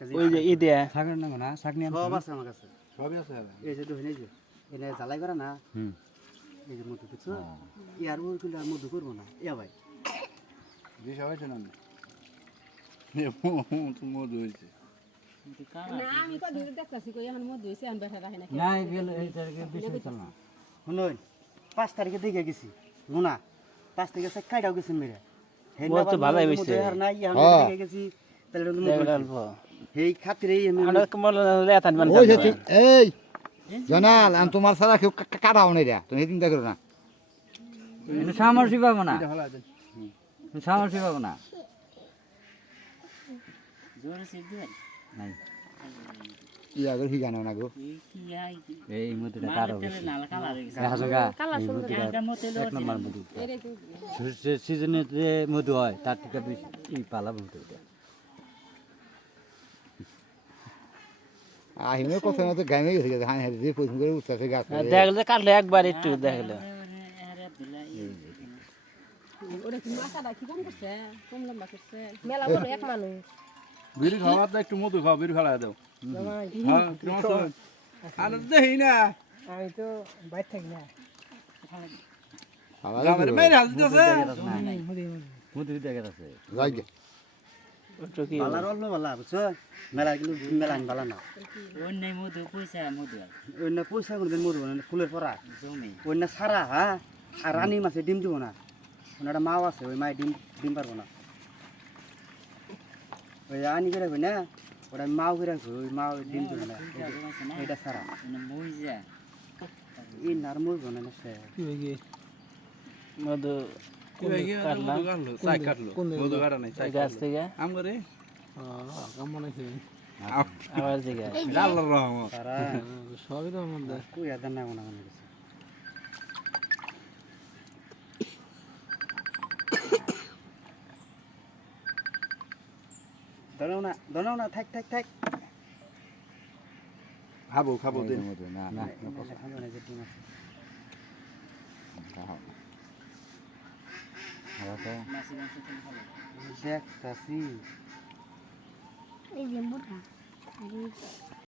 ওই যে ই দেয়া শাকের না না শাক নিয়ে সব আছে আমার কাছে সবই আছে এই যে দেখুন এই যে এনে জ্বালাই করা না এই যে মধু দেখছো ইয়ার ওর কিন্তু আর মধু করবো না ইয়া ভাই যে সবাই না তো মধু হয়েছে না আমি তো দূরে দেখতাছি কই এখন মধ্যে হইছে আন বেটা রাখে না না গেল এইটাকে বেশি চল না শুনুন 5 তারিখে দেখে গেছি মুনা 5 তারিখে সে কাইটাও গেছেন মেরে মধু তো ভালোই হইছে। আর নাই এখন দেখে গেছি তাহলে মধু অল্প এই খাতিরেই আমি আমরা কমল লেতান বান ওই যে এই জনাল আমি তোমার সারা কেউ কাটাও নাই রে তুমি চিন্তা করো না সামর্থ্য পাবো না সামর্থ্য পাবো না জোরে সিপ দিবেন নাই ইয়াগর হিগানো না গো এই কি আই এই মধ্যে কারো তেলে নাল কালার হয়ে গেছে হাজাগা কালার সুন্দর এটা মতে এক নম্বর মধু এরে তো সিজনে যে মধু হয় তার থেকে বেশি এই পালা মধু আহিমে কথা মতো গামে গেছে হাই হাই দিয়ে পছন্দ করে উঠছে গাছ দেখলে কাটলে একবার একটু দেখলে আরে আব্দুল্লাহ ওরে কি মাথাটা কি কাম করছে কম লম্বা করছে মেলা বড় এক মানুষ বিড়ি খাওয়া তো একটু মধু খাও বিড়ি ফেলা দাও হ্যাঁ তোমার তো আর দেই না আমি তো বাইরে থাকি না গ্রামের মেয়ে হাল দিতেছে মধু দেখে আছে যাই গে ওটা কি বালার অল্প বালা বুঝছো মেলা কিন্তু মেলা বালা না অন্য মধু পয়সা মধু অন্য পয়সা কোনদিন মরবো না ফুলের পরা জমি অন্য সারা হ্যাঁ আর রানী মাছে ডিম দিব না ওনারা মাও আছে ওই মায়ে ডিম পারবো না ওই আনি করে রাখবি না ওটা মাও করে রাখবো ওই মা ডিম দিব না এটা সারা মইজা এই নার মরবো না না সে কি হইছে মধু কাটলাম মধু কাটলো চাই কাটলো মধু কাটা নাই চাই এই গাছ থেকে আম করে আবার দিকে আল্লাহর রহমত সারা সবই তো মধ্যে কই আর না মনে মনে গেছে দাঁড়াও না থাক খাবো খাবো দিন মধু না না খাবো না যে ডিম আছে মাসি মাসি তুমি ভালো দেখতাছি এই যে মোটা